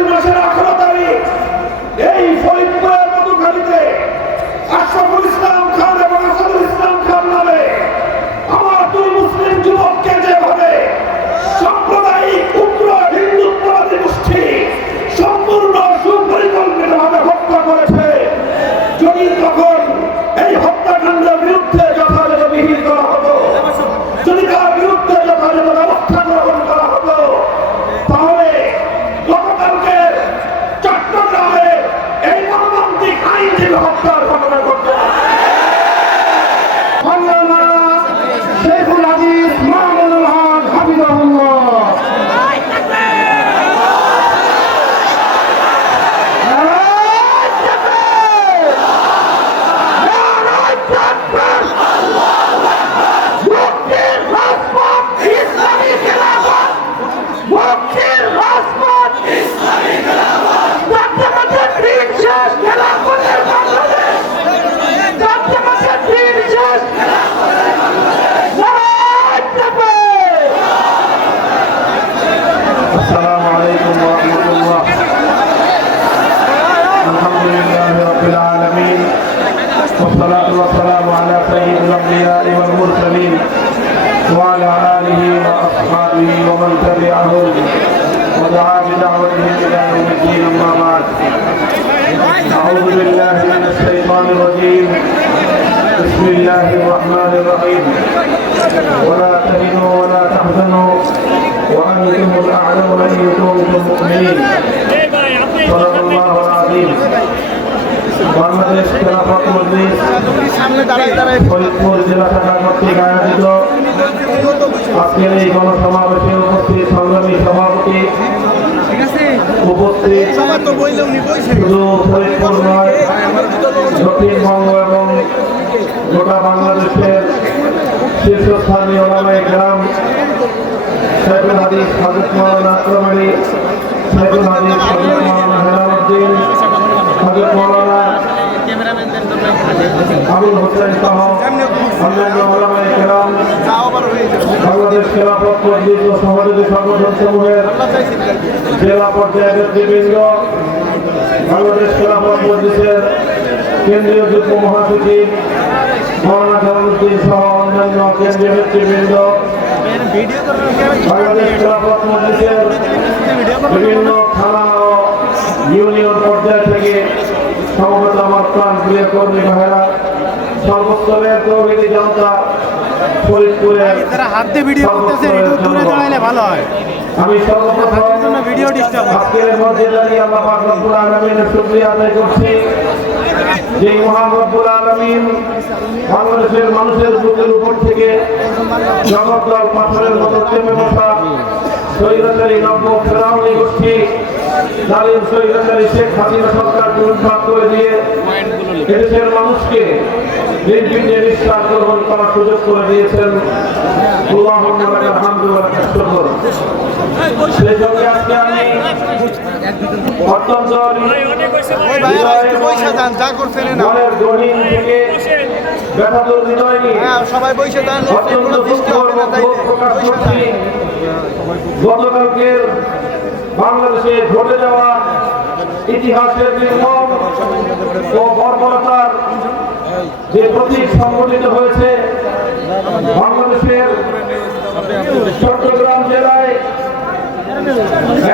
April মাসের 18 তারিখ এই ফরিদপুরের মধুখালীতে আশরাফুল ইসলাম খান এবং আসাদুল ইসলাম খান নামে আমার দুই মুসলিম যুবককে যেভাবে সাম্প্রদায়িক উগ্র হিন্দুত্ববাদী গোষ্ঠী সম্পূর্ণ সুপরিকল্পিতভাবে হত্যা করেছে, যদি তখন এই হত্যাকাণ্ডের বিরুদ্ধে যথাযথ বিহিত করা হতো, যদি তার বিরুদ্ধে যথাযথ ব্যবস্থা গ্রহণ করা হতো, তাহলে গতকালকে চট্টগ্রামে এই মর্মান্তিক আইনজীবী হত্যার ঘটনা ঘটত। শেখুল আজিজ মামুনুল হক হাফিজাহুল্লাহ। والصلاة والسلام على سيد الأنبياء والمرسلين وعلى آله وأصحابه ومن تبعهم ودعا بدعوته إلى يوم الدين. أما بعد، أعوذ بالله من الشيطان الرجيم. بسم الله الرحمن الرحيم. ولا تهنوا ولا تحزنوا وأنتم الأعلون إن كنتم مؤمنين. صدق الله العظيم. বাংলাদেশ খেলাফত মজলিস ফরিদপুর জেলা শাখা কর্তৃক আয়োজিত আজকের এই গণসমাবেশে উপস্থিত সংগ্রামী সভাপতি, উপস্থিত শুধু ফরিদপুর নয়, দক্ষিণবঙ্গ এবং গোটা বাংলাদেশের শীর্ষস্থানীয় ওলামায়ে কেরাম, শেখুল হাদিস হযরত মাওলানা আকরাম আলী, শেখুল হাদিস হযরত মাওলানা হেলালউদ্দিন, হযরত মাওলানা আবুল হোসেন সহ অন্যান্য ওলামায়ে কেরাম, বাংলাদেশ খেলাফত মজলিস ও সহযোগী সংগঠন সমূহের জেলা পর্যায়ের নেতৃবৃন্দ, বাংলাদেশ খেলাফত মজলিসের কেন্দ্রীয় যুগ্ম মহাসচিব মাওলানা জালালউদ্দিন সহ অন্যান্য কেন্দ্রীয় নেতৃবৃন্দ, বাংলাদেশ খেলাফত মজলিসের বিভিন্ন থানা ও ইউনিয়ন পর্যায় থেকে সমবেত আমার প্রাণ প্রিয় কর্মী ভাইয়েরা, সর্বস্তরের তৌহিদি জনতা, ফরিদপুরের আমি সর্বপ্রথম আজকের মধ্যে দাঁড়িয়ে আল্লাহ পাক রব্বুল আলামিনের শুকরিয়া আদায় করছি, যে মহান রব্বুল আলামিন বাংলাদেশের মানুষের বুকের উপর থেকে জগদ্দল পাথরের মতো চেপে বসা স্বৈরাচারী নব্য ফেরাউনি গোষ্ঠী জালিম স্বৈরাচারী শেখ হাসিনা সরকারকে উৎখাত করে দিয়ে এদেশের মানুষকে নির্বিঘ্নে নিঃশ্বাস গ্রহণ করার সুযোগ করে দিয়েছেন। আল্লাহুম্মা লাকাল হামদু ওয়া লাকাশ শুকর। সেই সঙ্গে আজকে আমি অত্যন্ত মনের গহীন থেকে ব্যথাতুর হৃদয় নিয়ে অত্যন্ত দুঃখ এবং ক্ষোভ প্রকাশ করছি গতকালকের বাংলাদেশে ঘটে যাওয়া ইতিহাসের নির্মম ও বর্বরতার যে প্রতীক সংঘটিত হয়েছে বাংলাদেশের চট্টগ্রাম জেলায়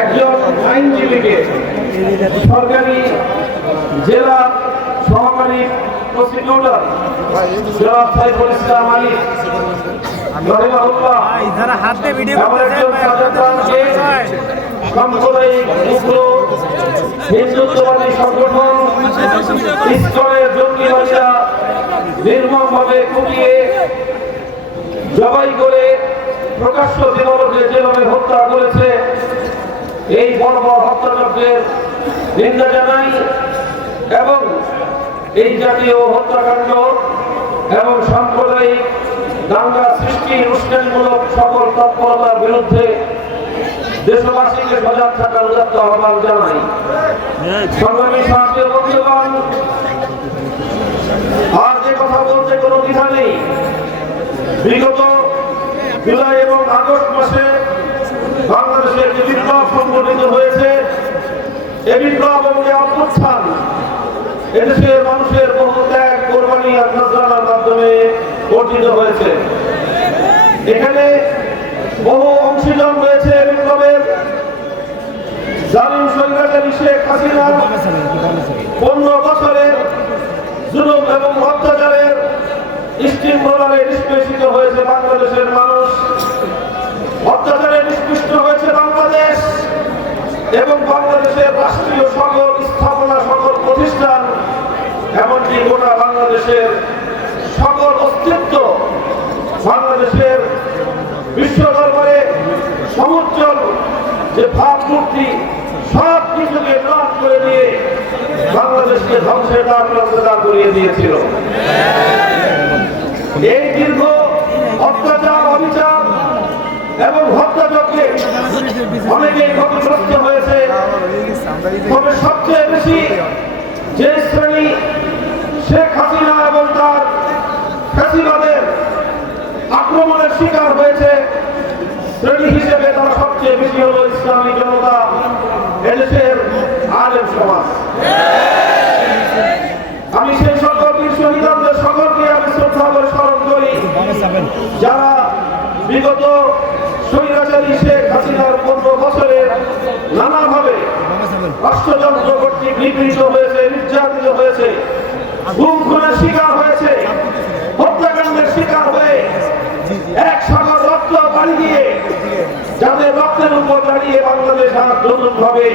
একজন আইনজীবীকে সরকারি জেলা সহকারী প্রসিকিউটর জনাব সাইফুল ইসলাম আলী রাহিমাহুল্লাহ এমন একজন সাজাদারকে সাম্প্রদায়িক উগ্র হিন্দুত্ববাদী সংগঠন ইসকনের জঙ্গিবাদীরা নির্মমভাবে কুপিয়ে জবাই করে প্রকাশ্য দিবালোকে যেভাবে হত্যা করেছে, এই বর্বর হত্যাযজ্ঞের নিন্দা জানাই এবং এই জাতীয় হত্যাকাণ্ড এবং সাম্প্রদায়িক দাঙ্গা সৃষ্টি উস্কানিমূলক সকল তৎপরতার বিরুদ্ধে দেশবাসীকে সজাগ থাকার উদাত্ত আহ্বান জানাই। সংগ্রামী সাথী ও বন্ধুগণ, আর যে কথা বলতে কোনো দ্বিধা নেই। বিগত জুলাই এবং আগস্ট মাসে বাংলাদেশে যে বিপ্লব সংঘটিত হয়েছে বিপ্লব এবং অভ্যুত্থান এদেশের মানুষের বহু ত্যাগ, কোরবানি আর নজরানার মাধ্যমে অর্জিত হয়েছে। এখানে বহু অংশীজন রয়েছে বিপ্লবের। জালিম স্বৈরাচারী শেখ হাসিনা 15 বছরের জুলুম এবং অত্যাচারের স্টিম রোলারে নিষ্পেষিত হয়েছে বাংলাদেশের মানুষ, অত্যাচারে নিষ্পৃষ্ট হয়েছে বাংলাদেশ এবং বাংলাদেশের রাষ্ট্রীয় সকল স্থাপনা, সকল প্রতিষ্ঠান, এমনকি গোটা বাংলাদেশের সকল অস্তিত্ব, বাংলাদেশের বিশ্ব দরবারে সমুজ্জ্বল যে ভাবমূর্তি সব কিছুকে ম্লান করে দিয়ে বাংলাদেশকে ধ্বংসের দ্বার করিয়ে দিয়েছিল। এই দীর্ঘ অত্যাচার, অবিচার এবং হত্যাযজ্ঞে অনেকেই ক্ষতিগ্রস্ত হয়েছে। তবে সবচেয়ে বেশি যে শ্রেণী শেখ হাসিনা এবং তার ফ্যাসিবাদের আক্রমণের শিকার হয়েছে, শ্রেণী হিসেবে তারা সবচেয়ে বেশি হল ইসলামী জনতা, এদেশের আলেম সমাজ। আমি সেই সকল বীর শহীদদের সকলকে আমি শ্রদ্ধা করে স্মরণ করি, যারা বিগত স্বৈরাচারী শেখ হাসিনার 15 বছরের নানাভাবে রাষ্ট্রযন্ত্র কর্তৃক নিপীড়িত হয়েছে, নির্যাতিত হয়েছে, গুম খুনের শিকার হয়েছে, হত্যাকাণ্ডের শিকার হয়ে এক সাগর রক্ত পাড়ি দিয়ে যাদের রক্তের উপর দাঁড়িয়ে বাংলাদেশ আর নতুন ভাবে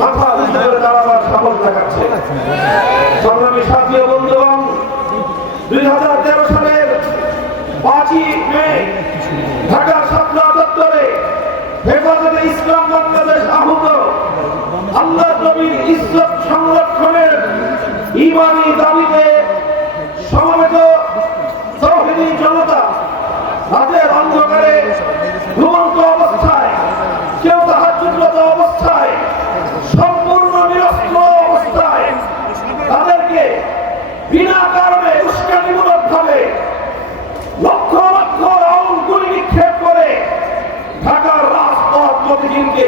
মাথা উঁচু করে দাঁড়াবার সাহস দেখাচ্ছে। সংগ্রামী সাথী ও বন্ধুগণ, 2013 সালের 5ই মে ঢাকার শাপলা চত্বরে হেফাজতে ইসলাম বাংলাদেশ আহত আল্লাহ নবীর ইজ্জত সংরক্ষণের ঈমানি দাবিতে সমবেত তৌহিদি জনতা রাতের অন্ধকারে ঘুমন্ত অবস্থায়, কেউ তাহাজ্জুদরত অবস্থায়, সম্পূর্ণ নিরস্ত্র অবস্থায় তাদেরকে বিনা কারণে উস্কানিমূলক ভাবে লক্ষ লক্ষ রাউন্ড গুলি নিক্ষেপ করে ঢাকার রাজপথ মতিঝিলকে,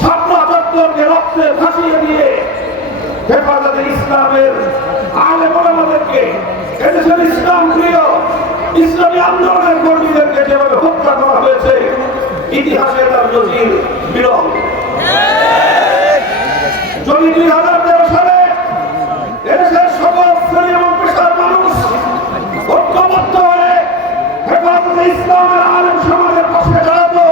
শাপলা চত্বরকে রক্তে ভাসিয়ে দিয়ে হেফাজতে ইসলামের আলেম ওলামাদেরকে, এদেশের ইসলাম প্রিয় ইসলামী আন্দোলনের কর্মীদেরকে যেভাবে হত্যা করা হয়েছে, ইতিহাসে তার নজির বিরল। যদি 2013 সালে এদেশের সকল শ্রেণী এবং পেশার মানুষ ঐক্যবদ্ধ হয়ে হেফাজতে ইসলামের আলেম সমাজের পাশে দাঁড়াতো,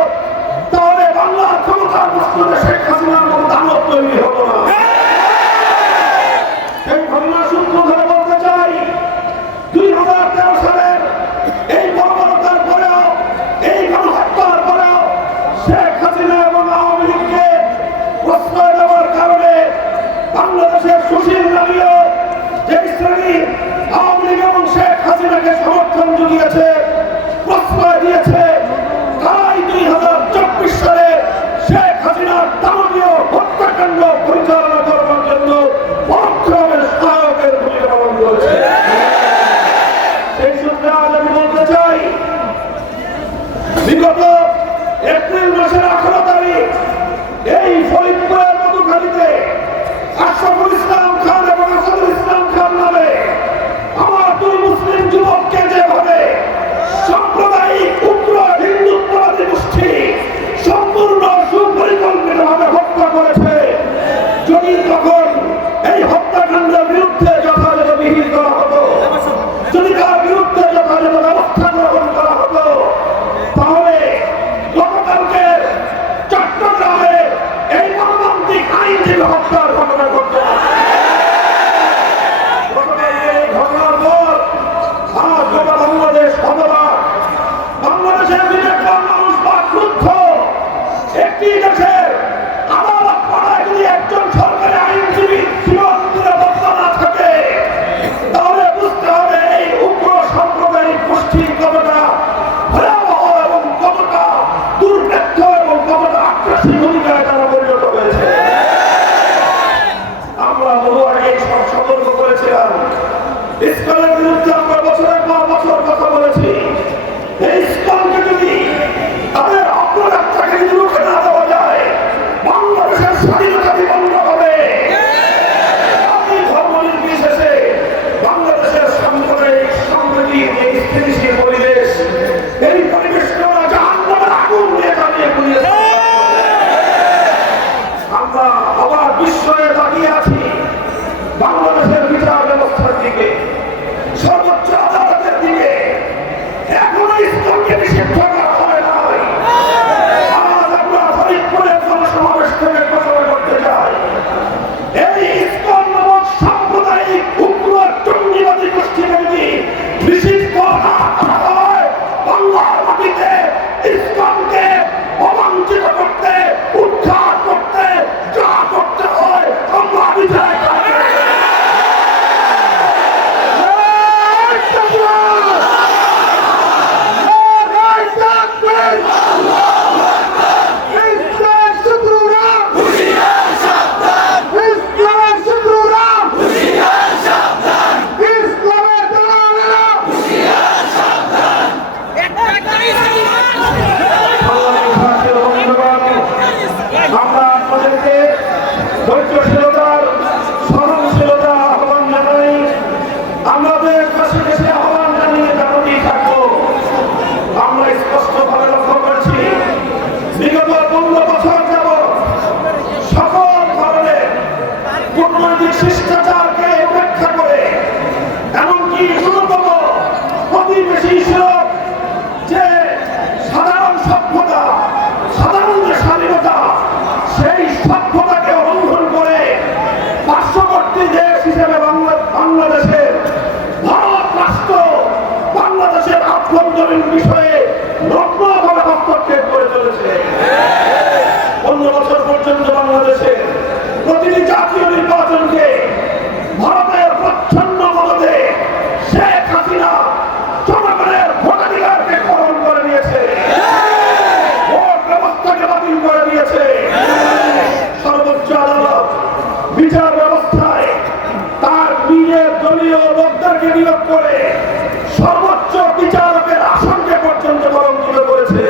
তাহলে বাংলার ক্ষমতার মসনদে শেখ হাসিনার মতো দানব তৈরি হতো না। এই ঘটনা সূত্র ধরে বলতে চাই, 2013 সালের এই বর্বরতার পরেও, এই গণহত্যার পরেও শেখ হাসিনা এবং আওয়ামী লীগকে প্রশ্রয় দেওয়ার কারণে বাংলাদেশের সুশীল নামীয় যে শ্রেণী আওয়ামী লীগ এবং শেখ হাসিনাকে সমর্থন জুগিয়েছে, প্রশ্রয় দিয়েছে, তারাই 2024 সালে শেখ হাসিনার দানবীয় হত্যাকাণ্ড পরিচালনা করবার জন্য পরোক্ষভাবে সহায়কের ভূমিকা পালন করেছে। সেই সূত্রে আজ আমি বলতে চাই, বিগত এপ্রিল মাসের 18 তারিখ এই ফরিদপুরের মধুখালীতে আশরাফুল ইসলাম খান এবং আসাদুল ইসলাম খান নামে আমার 2 মুসলিম যুবককে যেভাবে সাম্প্রদায়িক উগ্র হিন্দুত্ববাদী গোষ্ঠী সম্পূর্ণ সুপরিকল্পিতভাবে হত্যা করেছে, যদি তখন এই হত্যাকাণ্ডের বিরুদ্ধে যথাযথ বিহিত করা হতো, যদি তার বিরুদ্ধে যথাযথ ব্যবস্থা গ্রহণ করা হতো, তাহলে গতকালকে চট্টগ্রামে এই মর্মান্তিক আইনজীবী হত্যার ঘটনা ঘটত। গতকালকে এই ঘটনার পর আজ গোটা বাংলাদেশ হতবাক, বাংলাদেশের বিবেকবান মানুষ বা ক্রুদ্ধ। একটি দেশের আদালত পাড়ায় যদি একজন সরকারি আইনজীবী সীমান্তের বদলা না থাকে, তাহলে বুঝতে হবে এই উগ্র সাম্প্রদায়িক গোষ্ঠী কতটা ভয়াবহ এবং কতটা দুর্বৃত্ত এবং কতটা আগ্রাসী ভূমিকায় তারা পরিণত হয়েছে। আমরা বহু আগে সব সতর্ক করেছিলাম, ইসলামের বিরুদ্ধে আমরা বছরের পর বছর কথা বলেছি। এই ইসলামকে যদি তাদের অগ্রযাত্রাকে যদি রুখে না দেওয়া যায়, বাংলাদেশের স্বাধীনতা বিপন্ন হবে, আমরা আপনাদেরকে ধৈর্যশীলতার সহনশীলতা আহ্বান জানাই। আমাদের কাছে দেশে আহ্বান জানিয়ে জানাতেই থাকবো। আমরা স্পষ্টভাবে লক্ষ্য করেছি বিগত 15 বছর যাবৎ সকল ধরনের কূটনৈতিক শিষ্টাচারকে উপেক্ষা করে এমনকি ন্যূনতম প্রতিবেশী সুলভ যে সাধারণ সভ্যতা, সাধারণ যে স্বাধীনতা, সেই সভ্যতাকে লঙ্ঘন করে পার্শ্ববর্তী দেশ হিসেবে বাংলাদেশের ভারত রাষ্ট্র বাংলাদেশের আভ্যন্তরীণ বিষয়ে নগ্নভাবে হস্তক্ষেপ করে চলেছে। 15 বছর পর্যন্ত বাংলাদেশের প্রতিটি জাতীয় নির্বাচনকে ভারতের প্রচ্ছন্ন মদতে শেখ হাসিনা জনগণের ভোটাধিকারকে খনন করে নিয়েছে, ভোট ব্যবস্থাকে বাতিল করে দিয়েছে। সর্বোচ্চ আদালত বিচার ব্যবস্থায় তার নিজের দলীয় লোকদেরকে নিয়োগ করে সর্বোচ্চ বিচারকের আসনকে পর্যন্ত কলঙ্কিত করেছে।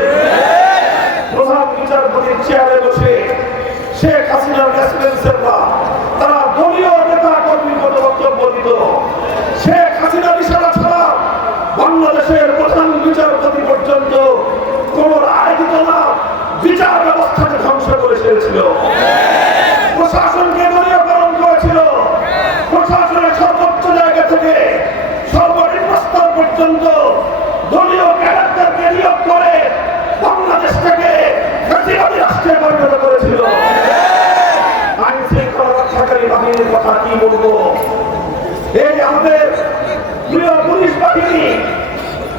প্রধান বিচারপতির চেয়ারে বসে শেখ হাসিনার রেসিডেন্সেররা তারা দলীয় নেতা কর্মীর মতো বক্তব্য দিত। শেখ হাসিনার ইশারা ছাড়া বাংলাদেশের প্রধান বিচারপতি পর্যন্ত কোন রায় দিত না, বিচার ব্যবস্থাকে ধ্বংস করে ছেড়েছিল। প্রশাসনকে দলীয়করণ করেছিল। প্রশাসনের সর্বোচ্চ জায়গা থেকে সর্বনিম্ন স্তর পর্যন্ত দলীয় ক্যাডারদেরকে নিয়োগ করে বাংলাদেশটাকে ফ্যাসিবাদী রাষ্ট্রে পরিণত করেছিল। আইন শৃঙ্খলা রক্ষাকারী বাহিনীর কথা কি বলবো? এই আমাদের প্রিয় পুলিশ বাহিনী,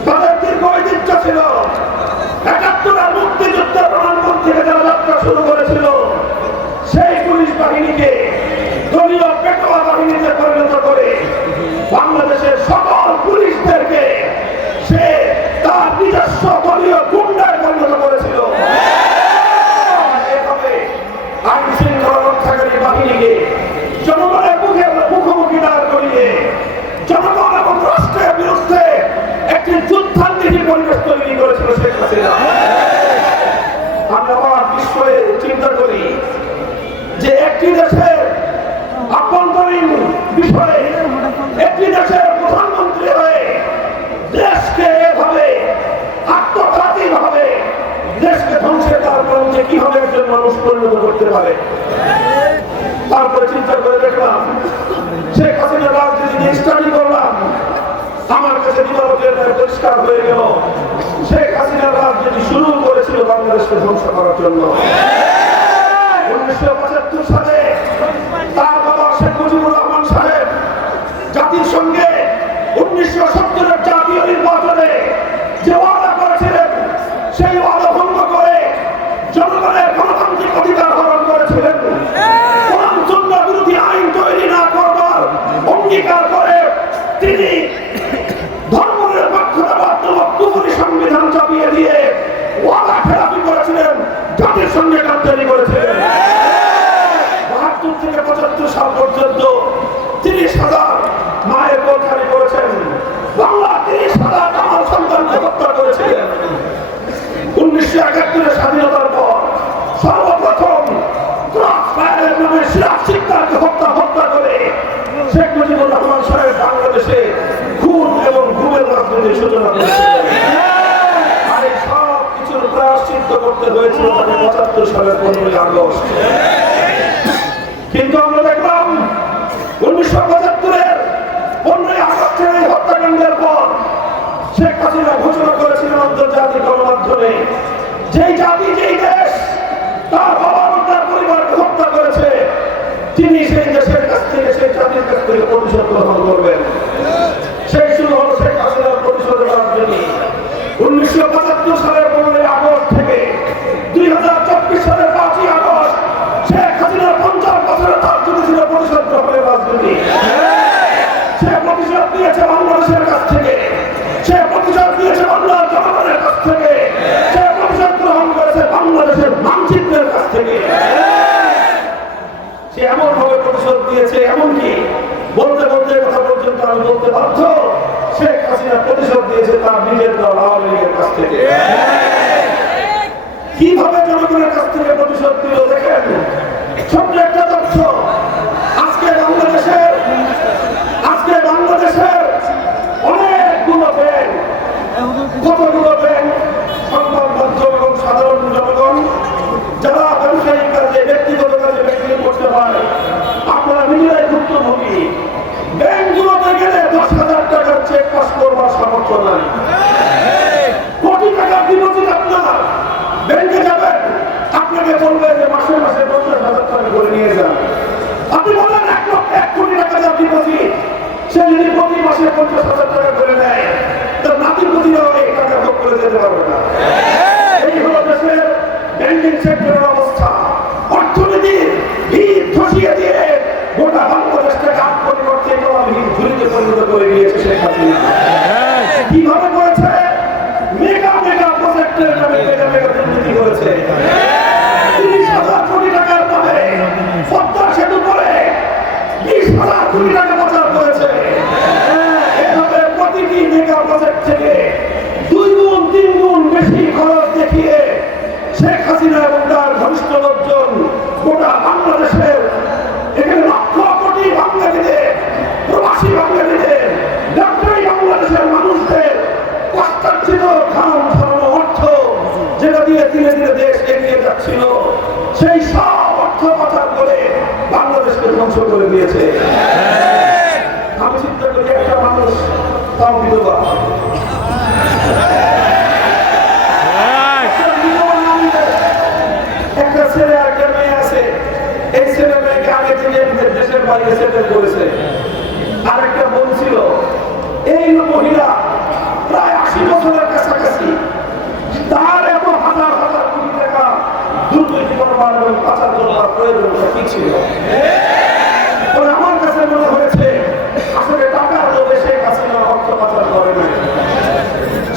তাদের দীর্ঘ ঐতিহ্য ছিল। ৭১ মুক্তিযুদ্ধের প্রমাণপণ থেকে যারা যাত্রা শুরু করেছিল, সেই পুলিশ বাহিনীকে দলীয় পেটোয়া বাহিনীতে পরিণত করে বাংলাদেশের সকল পুলিশদেরকে সে তার নিজস্ব দলীয় গুন্ডায় পরিণত করেছিল। এভাবে আইন শৃঙ্খলা রক্ষাকারী বাহিনীকে জনগণের মুখোমুখি দাঁড় করিয়ে জনগণ এবং রাষ্ট্রের বিরুদ্ধে একটি যুদ্ধাঙ্গীর পরিবেশ তৈরি করেছিল শেখ হাসিনা। আমরা আমার বিষয়ে চিন্তা করি যে একটি দেশের আভ্যন্তরীণ বিষয়ে একটি দেশের প্রধানমন্ত্রী হয়ে দেশকে এভাবে আত্মঘাতী ভাবে দেশকে ধ্বংসের কারণে কিভাবে একজন মানুষ পরিণত করতে পারে। তারপরে চিন্তা করে দেখলাম, শেখ হাসিনার রাজনীতি স্টাডি করলাম, আমার কাছে দিবালোকের পরিষ্কার হয়ে গেল শেখ হাসিনার রাজনীতি শুরু করেছিল বাংলাদেশকে ধ্বংস করার জন্য। 1975 সালে তার বাবা শেখ মুজিবুর রহমান সাহেব জাতির সঙ্গে 1970-এর জাতীয় নির্বাচনে যে ওয়াদা করেছিলেন, সেই ওয়াদা ভঙ্গ করে জনগণের গণতান্ত্রিক অধিকার হরণ করেছিলেন। কোরআন সুন্নাহ বিরোধী আইন তৈরি না করবার অঙ্গীকার করে তিনি ধর্মনিরপেক্ষতাবাদী সংবিধান চাপিয়ে দিয়ে ওয়াদা খেলাপি করেছিলেন, জাতির সঙ্গে গাদ্দারি করেছিলেন। ৭২ থেকে ৭৫ সাল পর্যন্ত ৩০,০০০ মায়ের কোলখানি করেছেন। বাংলা ৩০,০০০ আমার সন্তানকে হত্যা করেছিলেন। 19৭১-এর স্বাধীনতার পর সর্বপ্রথম ক্রস ফায়ারের নামে সিরাজ শিকদারকে হত্যা করে শেখ মুজিবুর রহমান সাহেব বাংলাদেশে খুন এবং ঘুমের রাজনীতির সূচনা করেছিলেন। আর এই সব কিছুর প্রায়শ্চিত্ত করতে হয়েছিল ৭৫ সালের 15 আগস্ট। কিন্তু আমরা দেখলাম 19৭৫-এর 15 আগস্টের এই হত্যাকাণ্ডের পর শেখ হাসিনা ঘোষণা করেছিলেন আন্তর্জাতিক গণমাধ্যমে, যেই জাতি যেই দেশ তার বাবা তার পরিবারকে হত্যা করেছে, তিনি সেই দেশের কাছ থেকে সেই জাতির কাছ থেকে প্রতিশোধ গ্রহণ করবেন। সেই শুরু হল শেখ হাসিনার প্রতিশোধের রাজনীতি। 19৭৫ সালের 15 আগস্ট থেকে 2024 সালের 5 আগস্ট শেখ হাসিনার 50 বছরের রাজনীতি ছিল প্রতিশোধ গ্রহণের রাজনীতি। সে প্রতিশোধ দিয়েছে বাংলাদেশের কাছ থেকে, সে প্রতিশোধ দিয়েছে বাংলার জনগণের কাছ থেকে, সে প্রতিশোধ গ্রহণ করেছে বাংলাদেশের মানচিত্রের কাছ থেকে। সে এমন ভাবে প্রতিশোধ দিয়েছে, এমনকি বলতে বলতে কথা পর্যন্ত আমি বলতে বাধ্য, শেখ হাসিনা প্রতিশোধ দিয়েছে তার নিজের দল আওয়ামী লীগের কাছ থেকে। কিভাবে জনগণের কাছ থেকে প্রতিশোধ দিল দেখে 50,000 টাকা করে নেয়, তার নাতিপুতিরাও এই টাকা ভোগ করে যেতে পারবে না। এই হলো দেশের ব্যাংকিং সেক্টরের অবস্থা। অর্থনীতির ভিত ধসিয়ে দিয়ে গোটা বাংলাদেশকে ঘাট পরিবর্তে ঝুড়িতে পরিণত করে দিয়েছে শেখ হাসিনা। কিভাবে করেছে? মেগা মেগা প্রজেক্টের নামে মেগা মেগা দুর্নীতি করেছে। 30,000 কোটি টাকার নামে পদ্মা সেতু করে 20,000 কোটি টাকা পাচার করেছে। এভাবে প্রতিটি মেগা প্রজেক্ট থেকে 2 গুণ 3 গুণ বেশি খরচ দেখিয়ে শেখ হাসিনা এবং তার ঘনিষ্ঠ লোকজন গোটা বাংলাদেশের এখানে লক্ষ কোটি বাঙালিদের, প্রবাসী বাঙালিদের, ডাক্তারি বাংলাদেশের মানুষদের কষ্টার্জিত খাম ধরানো অর্থ যেটা দিয়ে ধীরে ধীরে দেশ এগিয়ে যাচ্ছিল, সেই সব অর্থ পাচার করে বাংলাদেশকে ধ্বংস করে দিয়েছে। আমি চিন্তা করি একটা মানুষ তাও বিধবা, একটা ছেলে আর একটা মেয়ে আছে, এই ছেলে মেয়েকে আগে থেকে দেশের বাইরে সেটেল করেছে। আরেকটা বোন ছিল, এই মহিলা প্রায় 80 বছরের কাছাকাছি, তার এত হাজার হাজার কোটি টাকা দুর্নীতি করবার এবং পাচার করবার প্রয়োজনটা কি ছিল? আমার কাছে মনে হয়েছে আসলে টাকার লোভে শেখ হাসিনা অর্থ পাচার করে না,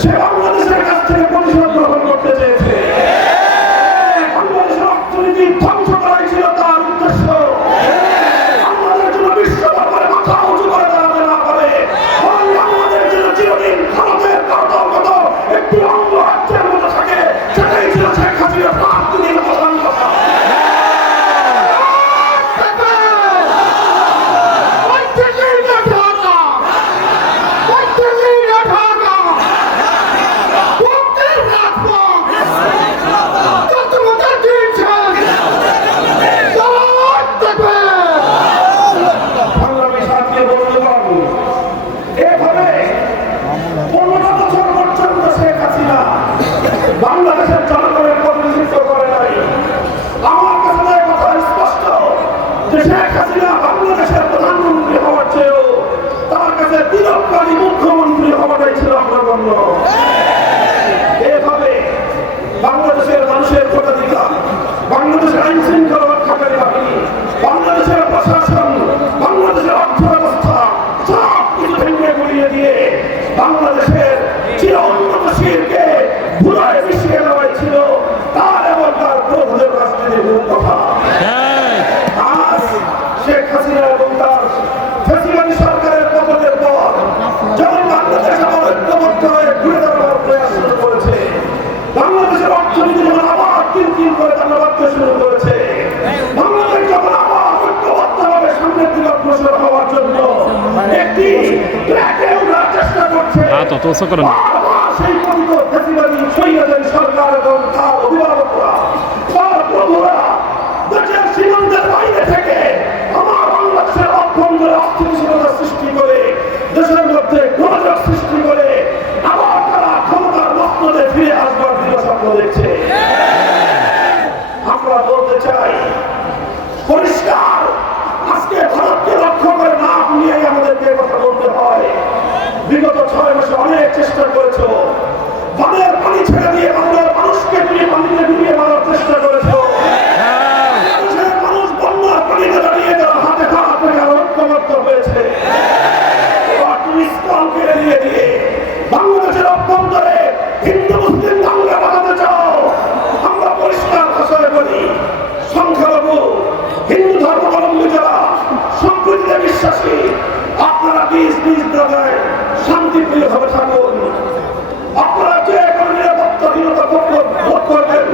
সে বাংলাদেশের কাছ থেকে প্রতিশোধ গ্রহণ করতে চেয়েছে। বাংলাদেশের অর্থনীতি ধ্বংস করাই ছিল তার উদ্দেশ্য। আমাদের জন্য বিশ্ব দরবারে মাথা উঁচু করে দাঁড়াতে না পারে, আমাদের জন্য চিরদিন ভারতের কর্তব্য একটি অঙ্গ রাজ্যের মতো থাকে, সেটাই ছিল শেখ হাসিনার রাজনীতির প্রধান কথা। বাংলাদেশের জনগণের প্রতিনিধিত্ব করে নাই। আমার কাছে কথা স্পষ্ট যে শেখ হাসিনা বাংলাদেশের প্রধানমন্ত্রী হওয়ার চেয়েও তার কাছে তিলককারী মুখ্যমন্ত্রী হওয়াটাই ছিল অগ্রগণ্য। এভাবে বাংলাদেশের মানুষের ভোটাধিকার, বাংলাদেশের আইন শৃঙ্খলা রক্ষাকারী বাহিনী, বাংলাদেশের প্রশাসন, বাংলাদেশের অর্থ ব্যবস্থা সব কিছু ভেঙে গুড়িয়ে দিয়ে বাংলাদেশের চির উন্নতশীলকে ভুলায় মিশিয়ে দেওয়াই ছিল তার এবং তার প্রভুদের রাজনীতির মূল কথা। আজ শেখ হাসিনা এবং তার ফ্যাসিবাদী সরকারের পতনের পর যখন বাংলাদেশ আবার ঐক্যবদ্ধ হয়ে ঘুরে দাঁড়ানোর প্রয়াস শুরু করেছে, বাংলাদেশের অর্থনীতি যখন আবার তিন তিন করে দাঁড়া বাঁধতে শুরু করেছে, বাংলাদেশ যখন আবার ঐক্যবদ্ধভাবে সামনের দিকে অগ্রসর হওয়ার জন্য একটি ট্র্যাকে ওঠার চেষ্টা করছে, সেই পতিত ফ্যাসিবাদী স্বৈরাচারী সরকার এবং তার অভিভাবকরা, তার প্রভুরা দেশের সীমান্তের বাইরে থেকে আমার বাংলাদেশের অভ্যন্তরে অস্থিতিশীলতা সৃষ্টি করে, দেশের মধ্যে গোলযোগ সৃষ্টি করে আবার তারা ক্ষমতার মসনদে ফিরে আসবার দৃঢ় স্বপ্ন দেখছে। আমরা বলতে চাই পরিষ্কার, আজকে ভারতকে লক্ষ্য করে না নিয়েই আমাদেরকে কথা বলতে হয়। বিগত 6 মাসে অনেক চেষ্টা করেছ, বানের পানি ছেড়ে দিয়ে বাংলার মানুষকে তুমি পানিতে ডুবিয়ে মারার চেষ্টা করেছ। মানুষ বন্যার পানিতে দাঁড়িয়ে যারা হাতে হাত রেখে ঐক্যবদ্ধ হয়েছে, তুমি স্থল কেড়ে দিয়ে দিয়ে বাংলাদেশের অভ্যন্তরে হিন্দু মুসলিম দাঙ্গা বাঁধাতে চাও। আমরা পরিষ্কার ভাষায় বলি, সংখ্যালঘু হিন্দু ধর্মাবলম্বী যারা সম্প্রীতিতে বিশ্বাসী, আপনারা নিজ নিজ জায়গায় শান্তিপ্রিয়ভাবে থাকুন। আপনারা যে কোনো নিরাপত্তাহীনতা ভোগ করবেন,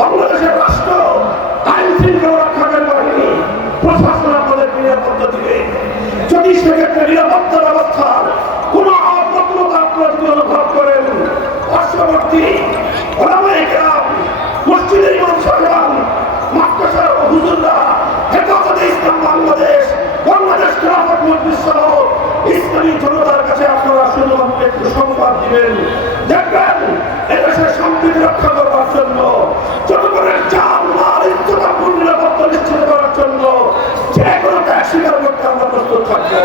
বাংলাদেশের রাষ্ট্র আইন শৃঙ্খলা রক্ষাকারী বাহিনী প্রশাসন আপনাদের নিরাপত্তা দিবে। যদি সেক্ষেত্রে নিরাপত্তা ব্যবস্থার কোন অপ্রতুলতা আপনারা যদি অনুভব করেন, পার্শ্ববর্তী ওলামায়ে কেরাম, মসজিদের ইমাম সাহেবান, মাদ্রাসার হুজুররা, হেফাজতে ইসলাম বাংলাদেশ, বাংলাদেশ খেলাফত মজলিস সহ ইসলামী জনতার কাছে আপনারা শুধুমাত্র একটু সংবাদ দিবেন, দেখবেন এদেশের সম্প্রীতি রক্ষা করবার জন্য, জনগণের জান মাল ইজ্জত আবরুর নিরাপত্তা নিশ্চিত করার জন্য যে কোনো ত্যাগ স্বীকার করতে আমরা প্রস্তুত থাকবো।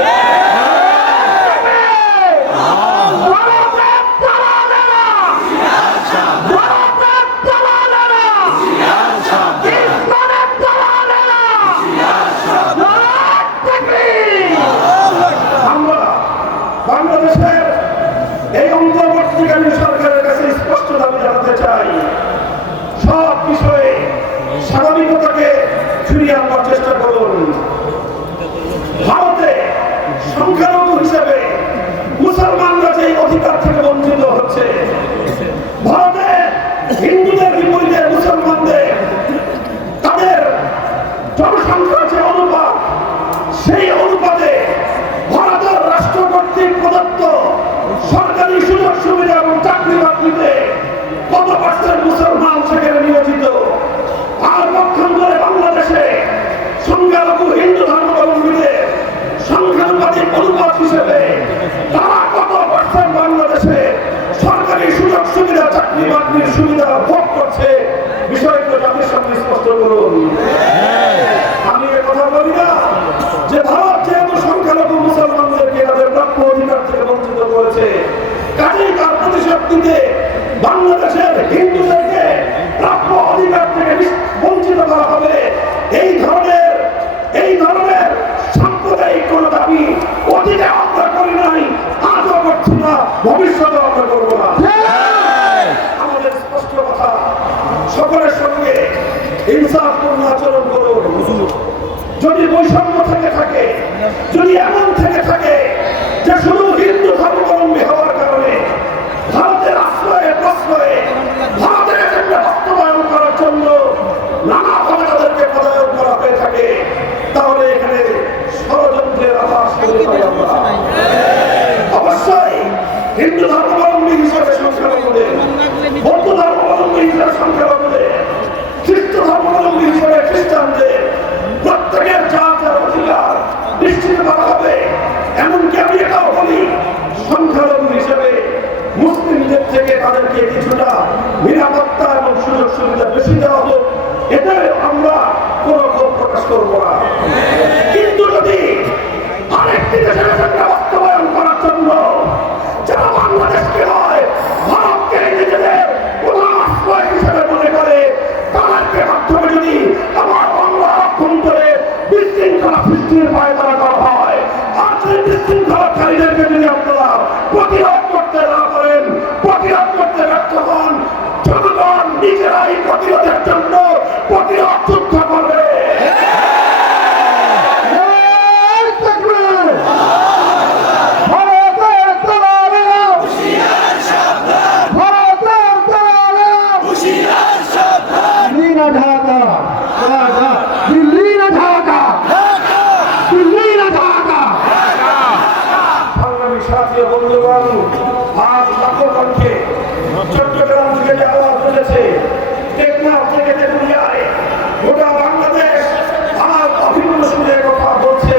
অনুপাত হিসেবে তারা কত পার্সেন্ট বাংলাদেশে সরকারি সুযোগ সুবিধা চাকরি বাকরির সুবিধা ভোগ করছে বিষয়গুলো জাতির সামনে স্পষ্ট করুন। আমি কথা বলি না যে ভারত যেহেতু সংখ্যালঘু মুসলমানদেরকে তাদের প্রাপ্য অধিকার থেকে বঞ্চিত করেছে, কাজেই তার প্রতিশোধ নিতে বাংলাদেশের হিন্দুদেরকে প্রাপ্য অধিকার থেকে বঞ্চিত করা হবে। এই ধরনের সাম্প্রদায়িক কোন দাবি অতীতে আমরা করি নাই, আজও করছি না, ভবিষ্যতে আমরা করবো না। আমাদের স্পষ্ট কথা, সকলের সঙ্গে ইনসাফপূর্ণ আচরণ করুন। যদি বৈষম্য থেকে থাকে, যদি এমন থেকে থাকে যে শুধু হিন্দু ধর্মাবলম্বী হওয়ার কারণে ভারতের আশ্রয়ে প্রশ্রয়ে ভারতের এজেন্ডা বাস্তবায়ন করার জন্য নানাভাবে তাদেরকে পদায়ন করা হয়ে থাকে, তাহলে এখানে ষড়যন্ত্রের আভাস তৈরি হয়। অবশ্যই হিন্দু ধর্মাবলম্বী হিসেবে সংখ্যালঘুদের, বৌদ্ধ ধর্মাবলম্বী হিসেবে সংখ্যালঘুদের, খ্রিস্ট ধর্মাবলম্বী হিসেবে খ্রিস্টানদের প্রত্যেকের যার অধিকার নিশ্চিত করা হবে। এমনকি আমি এটাও বলি, সংখ্যালঘু হিসেবে মুসলিমদের থেকে তাদেরকে কিছুটা নিরাপত্তা এবং সুযোগ সুবিধা বেশি দেওয়া হোক, এতে আমরা কোনো ক্ষোভ প্রকাশ করব না। কিন্তু যদি আরেকটি দেশের এজেন্ডা বাস্তবায়ন করার জন্য যারা বাংলাদেশকে হয় ভারতকে নিজেদের প্রধান আশ্রয় হিসেবে মনে করে, তাদেরকে মাধ্যমে যদি আমার বাংলা অভ্যন্তরে বিশৃঙ্খলা সৃষ্টির পায়তারা করা হয়, আর সেই বিশৃঙ্খলাকারীদেরকে যদি আপনারা প্রতিরোধ করতে না পারেন, প্রতিরোধ করতে ব্যর্থ হন, জনগণ নিজেরাই প্রতিরোধের জন্য প্রতিরোধ যুদ্ধ করবে। চট্টগ্রাম থেকে যে আওয়াজ উঠেছে, টেকনাফ থেকে তেঁতুলিয়ায় গোটা বাংলাদেশ আমার অভিন্ন সুরে কথা বলছে,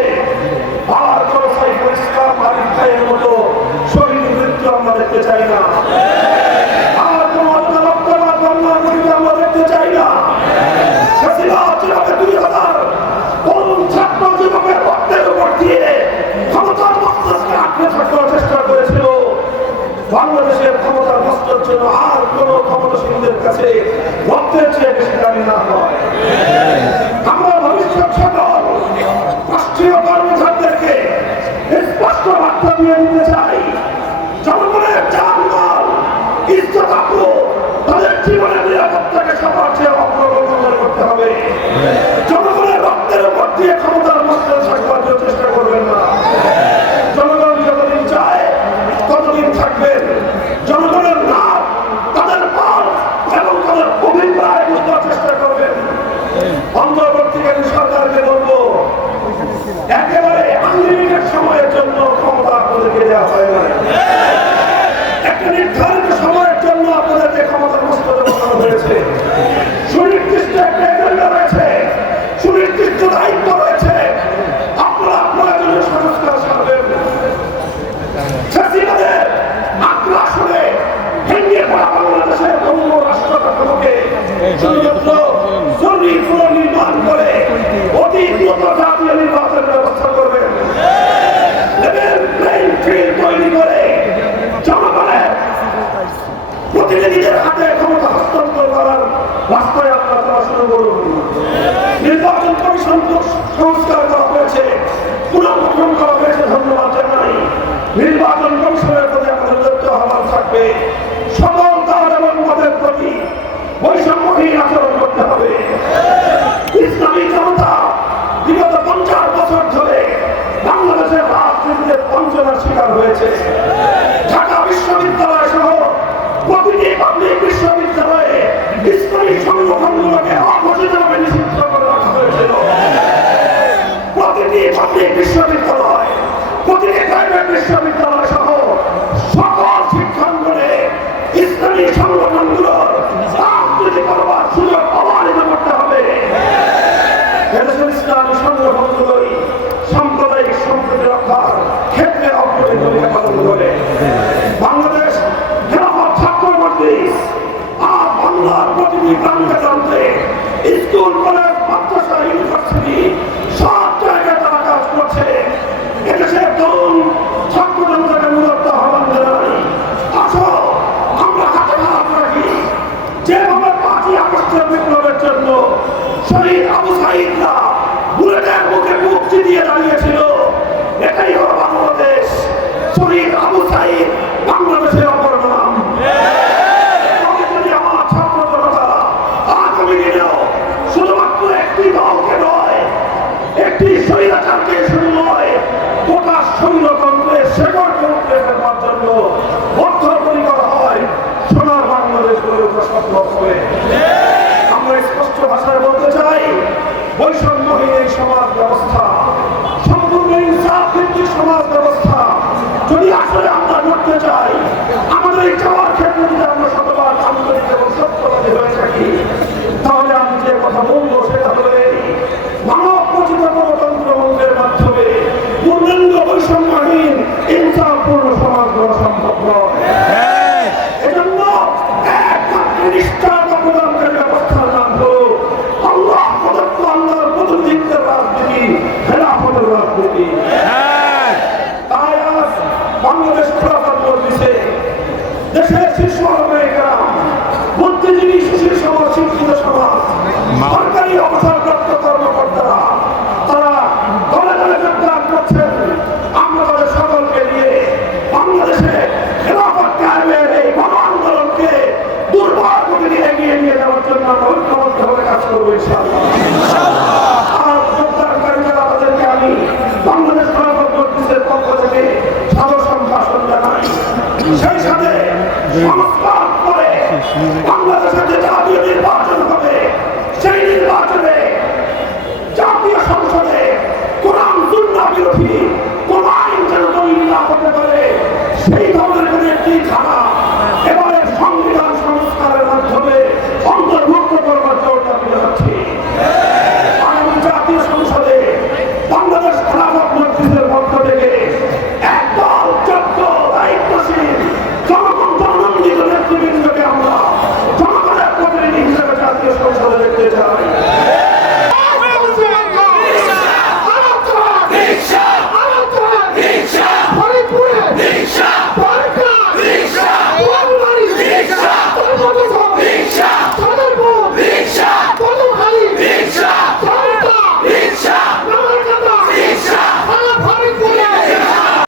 আর কোন সাইফুল ইসলাম আরিফ ভাইয়ের মতো শহীদ মৃত্যু আমরা দেখতে চাই না, আর কোন অন্তরক্তবাদ বাংলার মৃত্যু আমরা দেখতে চাই না। তরুণ ছাত্র যুবকের রক্তের উপর দিয়ে ক্ষমতার মস্তকে আঁকড়ে থাকার চেষ্টা করেছিল। বাংলাদেশের ক্ষমতার নষ্টের জন্য আর কোন ক্ষমতাশীলদের কাছে রক্তের চেয়ে বেশি দাবি না হয়। আমরা ভবিষ্যৎ সকল রাষ্ট্রীয় কর্মচারীদেরকে স্পষ্ট বার্তা দিয়ে দিতে চাই, জনগণের জানমাল ইজ্জত আব্রু তাদের জীবনের নিরাপত্তাকে সবার চেয়ে অগ্রগণ্য করতে হবে। জনগণের রক্তের উপর দিয়ে ক্ষমতার নষ্টের থাকবার চেষ্টা করবেন না। জনগণ যতদিন চায় ততদিন থাকবেন। জনগণের নাম, তাদের পাল এবং তাদের অভিপ্রায় বুঝবার চেষ্টা করবেন। অন্তর্বর্তীকালীন সরকারকে বলবো, একেবারে আনলিমিটেড সময়ের জন্য ক্ষমতা আপনাদেরকে দেওয়া হয় না। একটা নির্ধারিত সময়ের জন্য আপনাদেরকে ক্ষমতার মস্তকে বসানো হয়েছে। সুনির্দিষ্ট একটা এজেন্ডা রয়েছে, সুনির্দিষ্ট দায়িত্ব রয়েছে। আপনারা প্রয়োজনীয় সংস্কার সারবেন। ফ্যাসিবাদের আগ্রাসনে ভেঙে পড়া বাংলাদেশের ভঙ্গ রাষ্ট্র কাঠামোকে শুধুমাত্র জরুরি পুনর্নির্মাণ করে অতি দ্রুত জাতীয় নির্বাচনের ব্যবস্থা করবেন। তৈরি করে জনগণের প্রতিনিধিদের হাতে ক্ষমতা হস্তান্তর করার রাস্তায় আপনারা চলা শুরু করুন। নির্বাচন কমিশন সংস্কার করা হয়েছে, পুনর্গঠন করা হয়েছে, ধন্যবাদ জানাই। নির্বাচন কমিশনের প্রতি আমাদের দায়িত্ব আহ্বান থাকবে, সকল দল এবং মতের প্রতি বৈষম্যহীন আচরণ করতে হবে। ইসলামী জনতা বিগত 50 বছর ধরে বাংলাদেশের রাজনীতিতে বঞ্চনার শিকার হয়েছে। ঢাকা বিশ্ববিদ্যালয় সহ প্রতিটি পাবলিক বিশ্ববিদ্যালয়ে ইসলামী সংগঠনগুলোকে অঘোষিতভাবে নিষিদ্ধ করে রাখা হয়েছিল। প্রতিটি পাবলিক বিশ্ববিদ্যালয়, প্রতিটি প্রাইভেট বিশ্ববিদ্যালয় সহ সকল শিক্ষাঙ্গনে ইসলামী সংগঠনগুলোর রাজনীতি করবার সুযোগ অবারিত করতে হবে। এদেশের ইসলামী সংগঠনগুলোই সাম্প্রদায়িক সম্প্রীতি রক্ষার ক্ষেত্রে অগ্রণী ভূমিকা পালন করে। বাংলাদেশ খেলাফত ছাত্র মজলিস আর বাংলার প্রতিটি প্রান্তে প্রান্তে স্কুল, কলেজ, মাদ্রাসা, ইউনিভার্সিটি সব জায়গায় তারা কাজ করছে। এদেশের তরুণ ছাত্র জনতাকে মূলত আহ্বান জানাই, আসো আমরা হাতে হাত রাখি। যেভাবে 5ই আগস্টের বিপ্লবের জন্য শহীদ আবু সাঈদরা বুলেটের মুখে মুখ চিতিয়ে দাঁড়িয়েছিল, এটাই হলো বাংলাদেশ। শহীদ আবু সাঈদ বাংলাদেশের অপর নাম। যদি আমার ছাত্র জনতা আগামী দিনেও শুধুমাত্র একটি দলকে নয়, একটি স্বৈরাচারকে শুরু নয়, গোটা স্বৈরতন্ত্রের শেকড়কে উপড়ে ফেলবার জন্য বদ্ধপরিকর হয়, সোনার বাংলাদেশ গড়ে ওঠা সম্ভব হবে। আমরা স্পষ্ট ভাষায় বলতে চাই, বৈষম্যহীন এই সমাজ ব্যবস্থা, সম্পূর্ণ ইনসাফ ভিত্তিক সমাজ ব্যবস্থা যদি আসলে